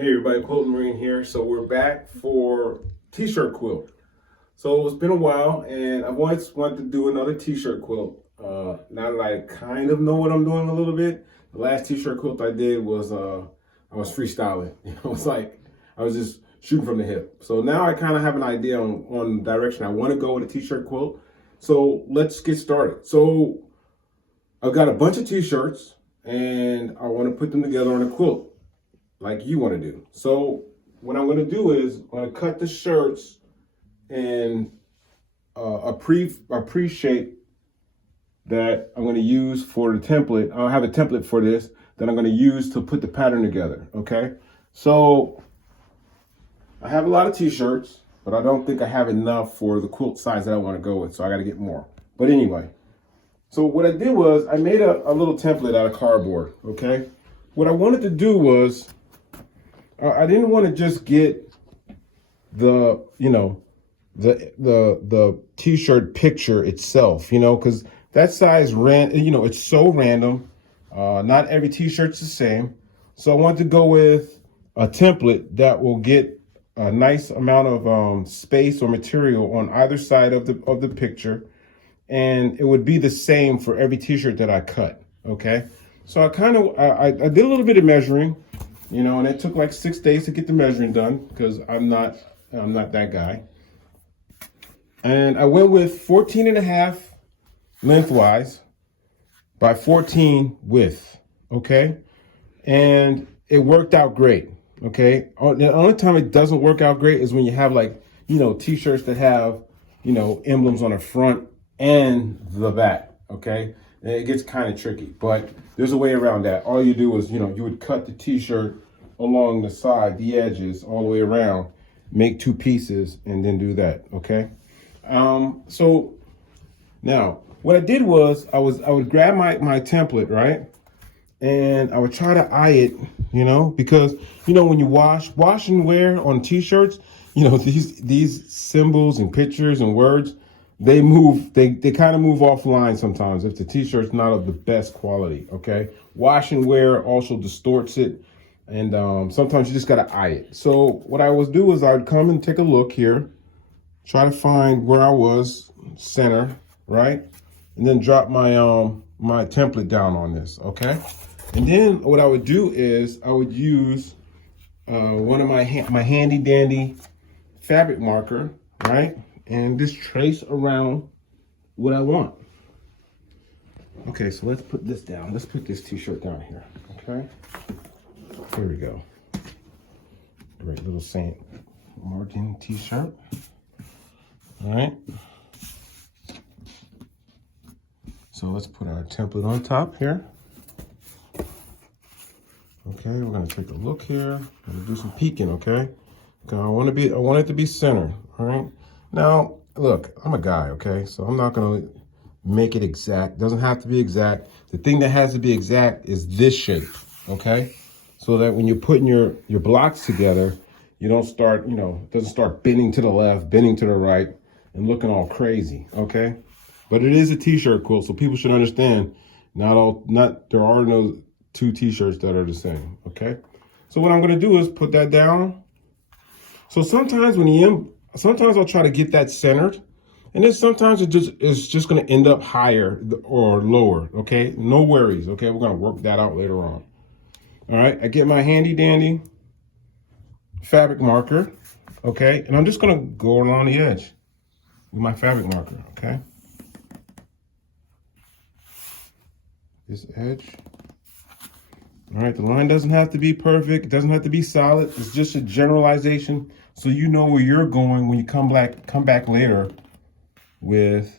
Hey everybody, Quilting Nation here. So we're back for t-shirt quilt. So it's been a while and I've always wanted to do another t-shirt quilt. Now that I kind of know what I'm doing a little bit. The last t-shirt quilt I did was I was freestyling. It was like I was just shooting from the hip. So now I kind of have an idea on the direction I want to go with a t-shirt quilt. So let's get started. So I've got a bunch of t-shirts and I want to put them together on a quilt like you want to do. So what I'm going to do is I'm going to cut the shirts in a pre shape that I'm going to use for the template. I'll have a template for this that I'm going to use to put the pattern together. Okay. So I have a lot of t-shirts, but I don't think I have enough for the quilt size that I want to go with. So I got to get more. But anyway, so what I did was I made a little template out of cardboard. Okay. What I wanted to do was I didn't want to just get the t-shirt picture itself, because that size it's so random. Not every t-shirt's the same. So I wanted to go with a template that will get a nice amount of space or material on either side of the picture, and it would be the same for every t-shirt that I cut. Okay, so I did a little bit of measuring. And it took like 6 days to get the measuring done because I'm not that guy. And I went with 14.5 lengthwise by 14 width. Okay. And it worked out great. Okay. The only time it doesn't work out great is when you have t-shirts that have, emblems on the front and the back. Okay. And it gets kind of tricky, but there's a way around that. All you do is, you would cut the t-shirt along the side, the edges, all the way around, make 2 pieces, and then do that, okay? So now, what I did was, I would grab my template, right? And I would try to eye it, because, when you wash and wear on t-shirts, these symbols and pictures and words, they kind of move offline sometimes if the t-shirt's not of the best quality, okay? Wash and wear also distorts it, and sometimes you just gotta eye it. So what I would do is I'd come and take a look here, try to find where I was, center, right? And then drop my my template down on this, okay? And then what I would do is I would use one of my handy dandy fabric marker, right? And just trace around what I want. Okay, so let's put this down. Let's put this t-shirt down here, okay? Here we go. Great little St. Martin t-shirt. All right. So let's put our template on top here. Okay, we're gonna take a look here. I'm gonna do some peeking, okay? I want it to be centered, all right? Now, look, I'm a guy, okay? So I'm not gonna make it exact. Doesn't have to be exact. The thing that has to be exact is this shape, okay? So that when you're putting your blocks together, you don't start, it doesn't start bending to the left, bending to the right, and looking all crazy, okay? But it is a t-shirt quilt, so people should understand there are no 2 t-shirts that are the same, okay? So what I'm gonna do is put that down. So sometimes sometimes I'll try to get that centered, and then sometimes it's just going to end up higher or lower, okay? No worries, okay? We're going to work that out later on. All right, I get my handy dandy fabric marker, okay? And I'm just going to go along the edge with my fabric marker, okay? This edge. All right, the line doesn't have to be perfect. It doesn't have to be solid. It's just a generalization, so you know where you're going when you come back later with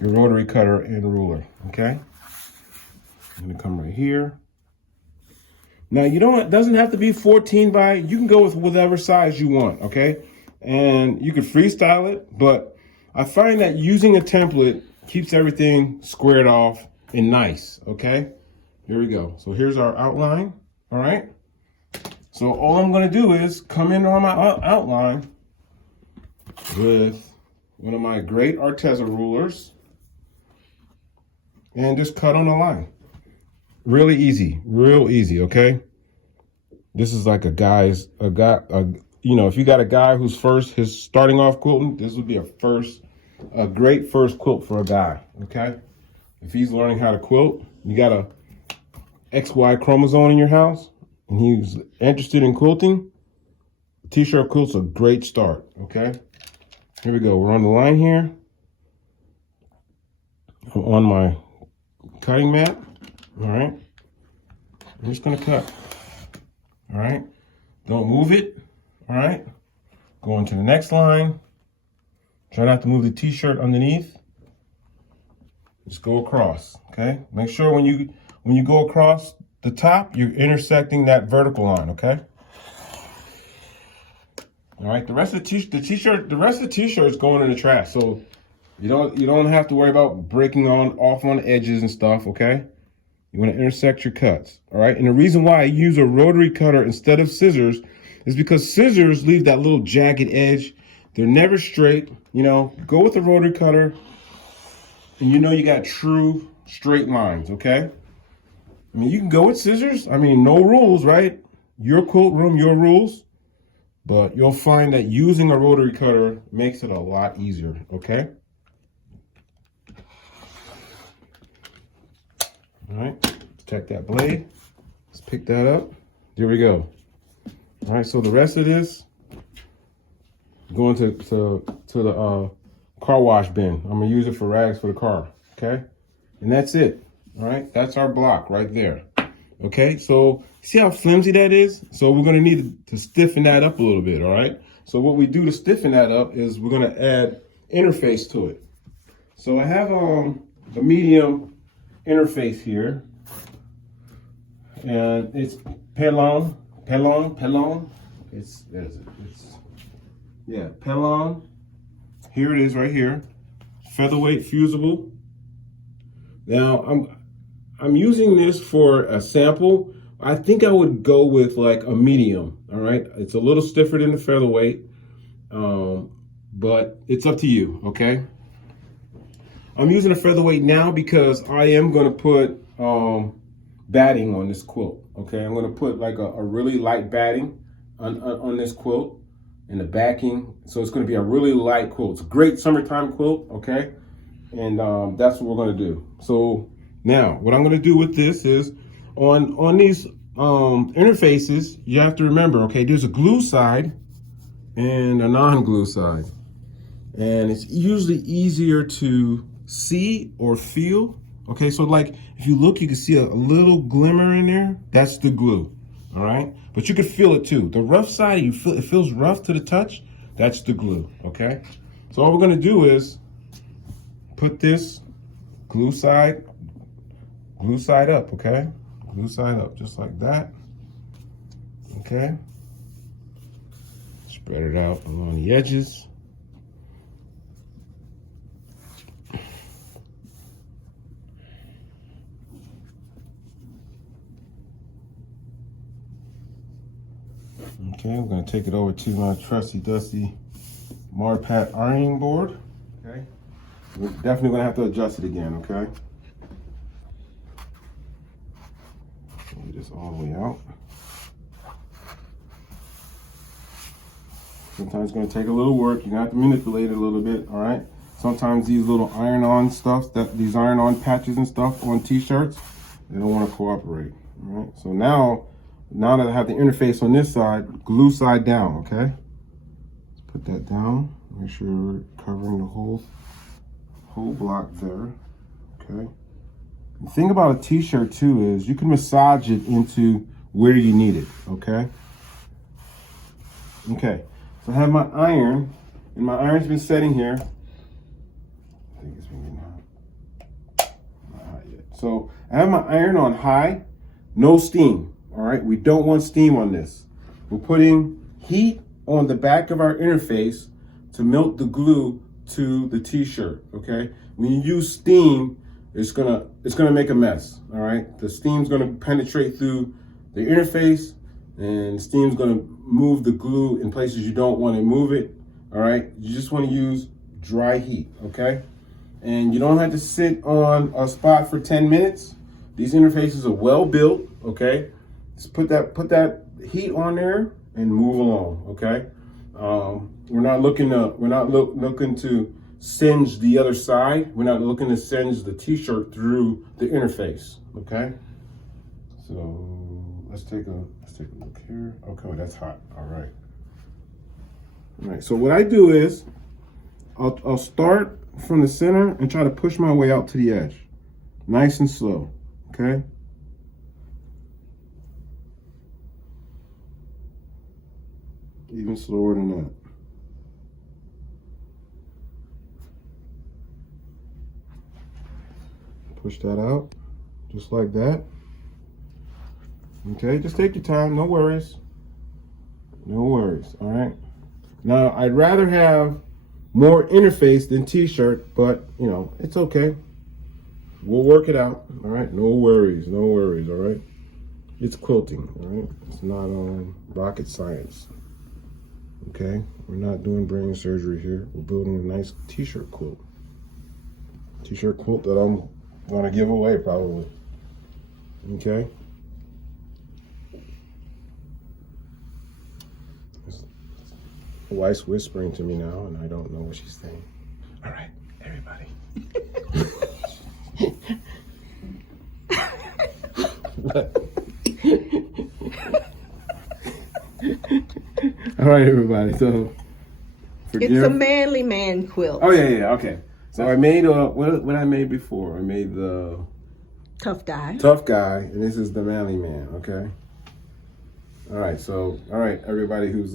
your rotary cutter and ruler, okay? I'm gonna come right here. Now, it doesn't have to be 14 by, you can go with whatever size you want, okay? And you can freestyle it, but I find that using a template keeps everything squared off and nice, okay? Here we go. So here's our outline, all right? So all I'm gonna do is come in on my outline with one of my great Arteza rulers and just cut on the line. Really easy, real easy, okay? This is like you know, if you got a guy who's his starting off quilting, this would be a great first quilt for a guy, okay? If he's learning how to quilt, you got a XY chromosome in your house, and he's interested in quilting, t-shirt quilt's a great start, okay? Here we go, we're on the line here. I'm on my cutting mat, all right? I'm just gonna cut, all right? Don't move it, all right? Go on to the next line. Try not to move the t-shirt underneath. Just go across, okay? Make sure when you go across the top, you're intersecting that vertical line, okay? All right, the rest of the t-shirt is going in the trash, so you don't have to worry about breaking off on the edges and stuff, okay? You want to intersect your cuts, all right? And the reason why I use a rotary cutter instead of scissors is because scissors leave that little jagged edge. They're never straight, you know. Go with a rotary cutter, and you know you got true straight lines, okay? I mean, you can go with scissors. I mean, no rules, right? Your quilt room, your rules. But you'll find that using a rotary cutter makes it a lot easier, okay? All right, protect that blade. Let's pick that up. There we go. All right, so the rest of this, going to the car wash bin. I'm gonna use it for rags for the car, okay? And that's it, all right? That's our block right there, okay? So see how flimsy that is? So we're gonna need to stiffen that up a little bit, all right? So what we do to stiffen that up is we're gonna add interface to it. So I have a medium interface here, and it's Pelon. It's Pelon. Here it is right here. Featherweight fusible. Now I'm using this for a sample. I think I would go with like a medium. All right, it's a little stiffer than the featherweight, but it's up to you. Okay. I'm using a featherweight now because I am going to put batting on this quilt. Okay, I'm going to put like a really light batting on this quilt and the backing. So it's going to be a really light quilt. It's a great summertime quilt. Okay, and that's what we're going to do. So now what I'm going to do with this is on these interfaces, you have to remember, okay, there's a glue side and a non-glue side, and it's usually easier to see or feel. Okay, so like if you look, you can see a little glimmer in there. That's the glue. All right, but you can feel it too. The rough side, you feel it feels rough to the touch. That's the glue. Okay, so all we're gonna do is put this glue side up. Okay, glue side up just like that. Okay, spread it out along the edges. Okay, we're going to take it over to my trusty dusty Marpat ironing board. Okay, we're definitely going to have to adjust it again. Okay, get this all the way out. Sometimes it's going to take a little work. You're going to have to manipulate it a little bit. All right. Sometimes these little iron-on stuff, these iron-on patches and stuff on t-shirts, they don't want to cooperate. All right. So now that I have the interface on this side, glue side down, okay? Let's put that down. Make sure we're covering the whole block there, okay? The thing about a t-shirt too is you can massage it into where you need it, okay? Okay, so I have my iron, and my iron's been setting here. I think it's been getting hot. Not hot yet. So I have my iron on high, no steam. All right, we don't want steam on this. We're putting heat on the back of our interface to melt the glue to the t-shirt, okay? When you use steam, it's gonna make a mess, all right? The steam's gonna penetrate through the interface, and the steam's gonna move the glue in places you don't want to move it, all right? You just wanna use dry heat, okay? And you don't have to sit on a spot for 10 minutes. These interfaces are well built, okay? Just put that heat on there and move along, okay? We're not looking to singe the other side. We're not looking to singe the t-shirt through the interface, okay? So let's take a look here. Okay, that's hot. All right. All right. So what I do is I'll start from the center and try to push my way out to the edge, nice and slow. Okay. Even slower than that. Push that out, just like that. Okay, just take your time, no worries. No worries, all right? Now, I'd rather have more interface than t-shirt, but, you know, it's okay. We'll work it out, all right? No worries, all right? It's quilting, all right? It's not rocket science, okay? We're not doing brain surgery here. We're building a nice t-shirt quilt. T-shirt quilt that I'm gonna give away, probably, okay? My wife's whispering to me now, and I don't know what she's saying. All right, everybody. All right, everybody. So, it's a manly man quilt. Oh yeah, okay. So I made what I made before. I made the tough guy, and this is the manly man. Okay. All right. So, all right, everybody who's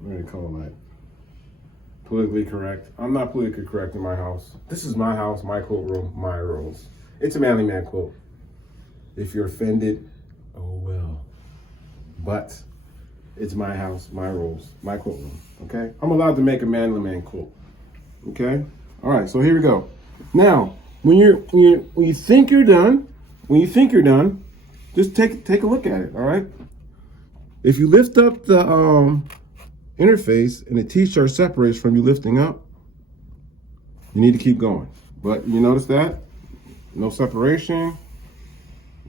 what do you call that? Politically correct. I'm not politically correct in my house. This is my house, my quilt room, my rules. It's a manly man quilt. If you're offended, oh well. But it's my house, my rules, my quilt room. Okay? I'm allowed to make a manly man quilt. Okay? All right. So here we go. Now, when you think you're done, just take a look at it. All right? If you lift up the interface and the t-shirt separates from you lifting up, you need to keep going. But you notice that? No separation.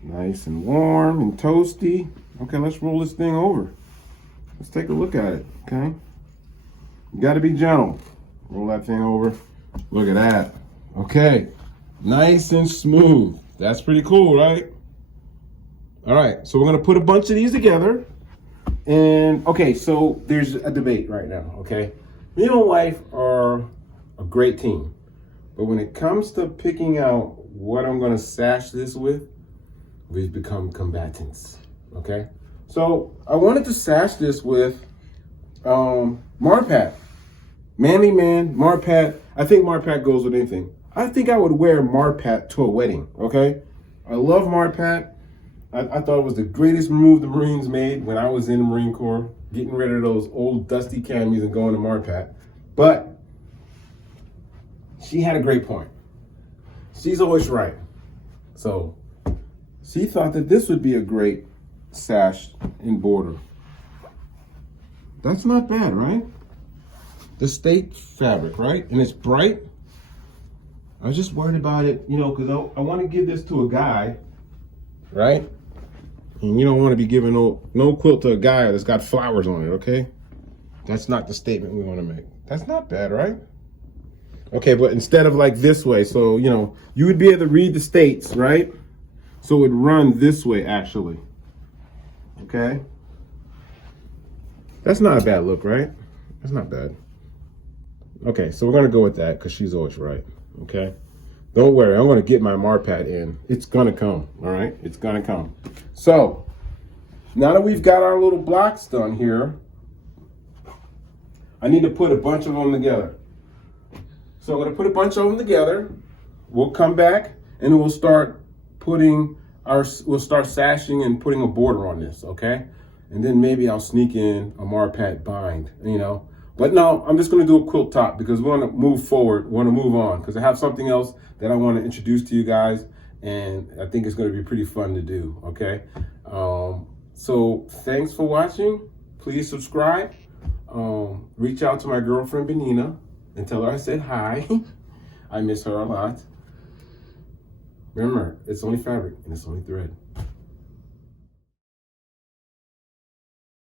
Nice and warm and toasty. Okay, let's roll this thing over. Let's take a look at it, okay? You gotta be gentle. Roll that thing over. Look at that. Okay, nice and smooth. That's pretty cool, right? All right, so we're gonna put a bunch of these together. And okay, so there's a debate right now, okay? Me and my wife are a great team. But when it comes to picking out what I'm gonna sash this with, we've become combatants, okay? So I wanted to sash this with Marpat. Manly man, Marpat. I think Marpat goes with anything. I think I would wear Marpat to a wedding, okay? I love Marpat. I thought it was the greatest move the Marines made when I was in the Marine Corps, getting rid of those old dusty camis and going to Marpat. But she had a great point. She's always right. So she thought that this would be a great sash and border. That's not bad, right? The state fabric, right? And it's bright. I was just worried about it, you know, because I want to give this to a guy, right? And you don't want to be giving no quilt to a guy that's got flowers on it, okay? That's not the statement we want to make. That's not bad, right? Okay, but instead of like this way, so, you know, you would be able to read the states, right? So it would run this way, actually. Okay? That's not a bad look, right? That's not bad. Okay, so we're going to go with that because she's always right, okay? Don't worry, I'm going to get my Marpat in. It's going to come, all right? It's going to come. So, now that we've got our little blocks done here, I need to put a bunch of them together. So I'm going to put a bunch of them together. We'll come back and then we'll start sashing and putting a border on this, okay? And then maybe I'll sneak in a Marpat bind, you know? But no, I'm just going to do a quilt top because we want to move forward. We want to move on because I have something else that I want to introduce to you guys. And I think it's going to be pretty fun to do, okay? So thanks for watching. Please subscribe. Reach out to my girlfriend, Benina, and tell her I said hi. I miss her a lot. Remember, it's only fabric and it's only thread.